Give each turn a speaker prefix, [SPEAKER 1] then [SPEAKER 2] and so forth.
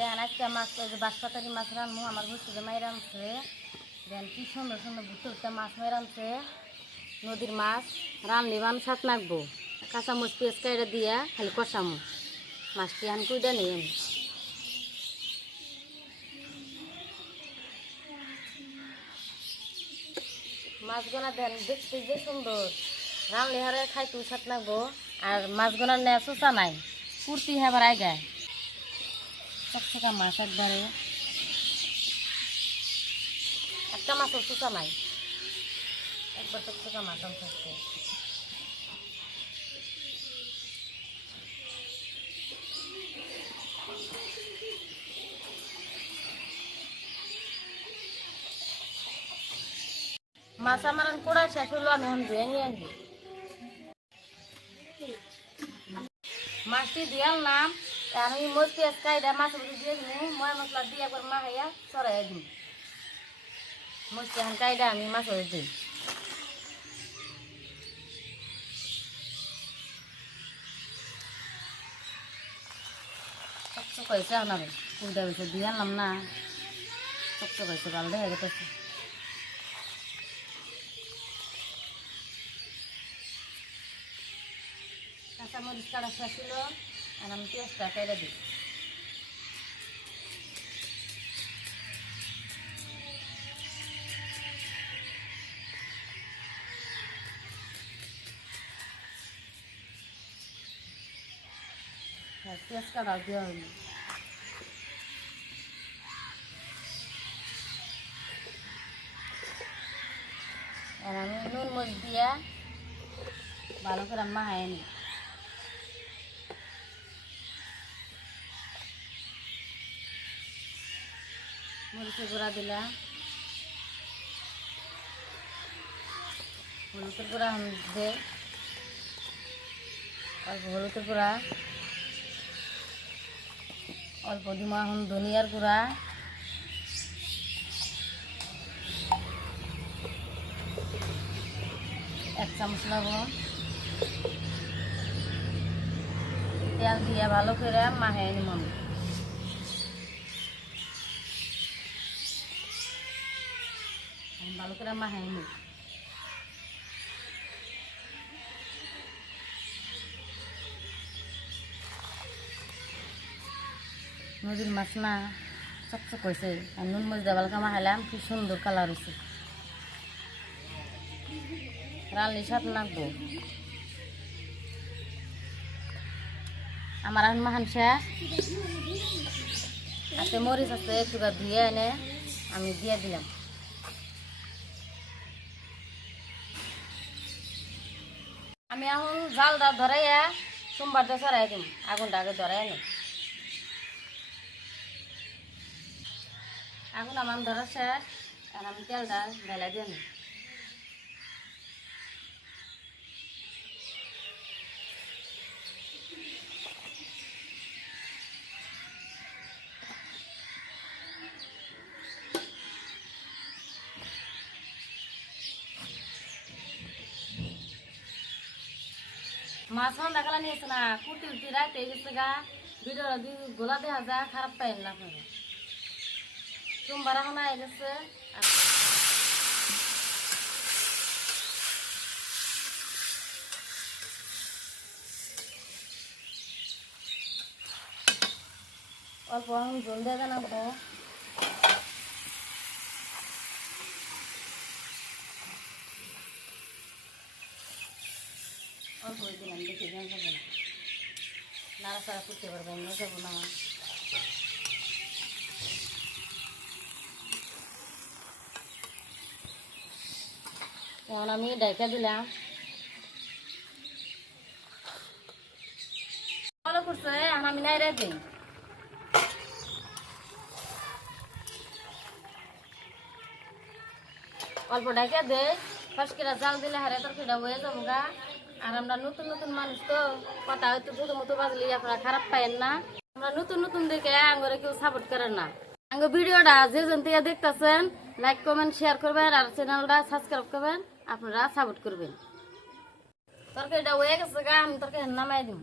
[SPEAKER 1] দেন, আজকে মাছ বাঁশপাতারি মাছ রানবো আমার বুঝতে যে মাই রানছে দেন, কি সুন্দর সুন্দর বুঝতে বুঝতে মাছ মাই রানছে নদীর মাছ রানলি বান সাত নাকবো। কাঁচামচ পেঁয়াজ কাইড়া দিয়া খালি কষামো। মাছটি আন কুইডা নেই আমি মাছগুলা দেন, দেখতে যে সুন্দর। রানলে হারে খাই তুই সাত নাকবো, আর মাছগুলার নে চোচা নাই। কুর্তি হেবার আইগায়। চকচকা মাছ একবারে একটা মাছের চোচা নাই একবার চকচকা মাছ আম থাকছে মাছ আমার কোড়া শেষ হলো, আমি এখন ধুয়ে নিয়ে আনবি মাছটি দিয়ে আনলাম আর আমি মোজ পেঁয়াজ কাইডা মাছ দিয়ে দিই ময় মশলা দিয়ে একবার মাখাইয়া সরাই দিই মোজ পেঁয়াজ কাইডা আমি মাছ দিই। চকচক হয়েছে আপনার উল্টা হয়েছে, দিয়ে আনলাম না। চকচক হয়েছে কাঁচামরিচ কাটা ছিল আর আমি পেঁয়াজটা কেটে দিই পেঁয়াজ দেওয়া হইল আর আমি নুন মরিচ দিয়া ভালো করে মাহায় নিই মরিচের গুঁড়া দিলাম। হলুদের গুঁড়া দে। অল্প হলুদের গুঁড়া। অল্প দিমা ধনিয়ার গুঁড়া। এক চামচ লবণ। তেল দিয়ে ভালো করে মাহে নিমন ভালো করে মাহাই নি নদীর মাছ না চকচক হয়েছে আর নুন মরিচ দিয়ে ভালো মাহাইলাম কি সুন্দর কালার হয়েছে রানলি সাত নাকবো আমার এখন মাহান আছে মরিচ আছে একটু ধুয়ে এনে আমি দিয়ে দিলাম আমি এখন জালটা ধরাইয়া সোমবারটা সরাই দিম আগুনটা আগে ধরাই নি আগুন আমার ধরা শেষ আর আমি তেলটা ঢেলা দিয়ে মাছ সন্ধ্যা কালা নিয়েছে না কুটি উটি রাইতে গেছে গা ভিডিও গোলা দেখা যা খারাপ পাইন না সোমবার এখন আই গেছে। অল্প এখন জল দিয়ে জানাব হয়ে দিলাম বেশি জ্ঞান যাব না নাড়াচাড়া করতে পারব না যাব না আমি ডাইকা দিলাম ভালো করছে আমি নাই রে দিই অল্প ডাইকা দে ফার্স্ট করে জাল দিলে হারে তরকারিটা হয়ে যাব গা আর আমরা নতুন নতুন মানুষ তো, কথা হয়তো দুটো মতো বাজলে আপনারা খারাপ পাইেন না। আমরা নতুন নতুন দেখে আঙ্গরে কেউ সাপোর্ট করেন না। আঙ্গ ভিডিওটা যে জন থেকে দেখতেছেন লাইক কমেন্ট শেয়ার করবেন আর চ্যানেলটা সাবস্ক্রাইব করবেন, আপনারা সাপোর্ট করবেন। তরকারিটা হয়ে গেছে গা, আমি তরকারি নামাই দিই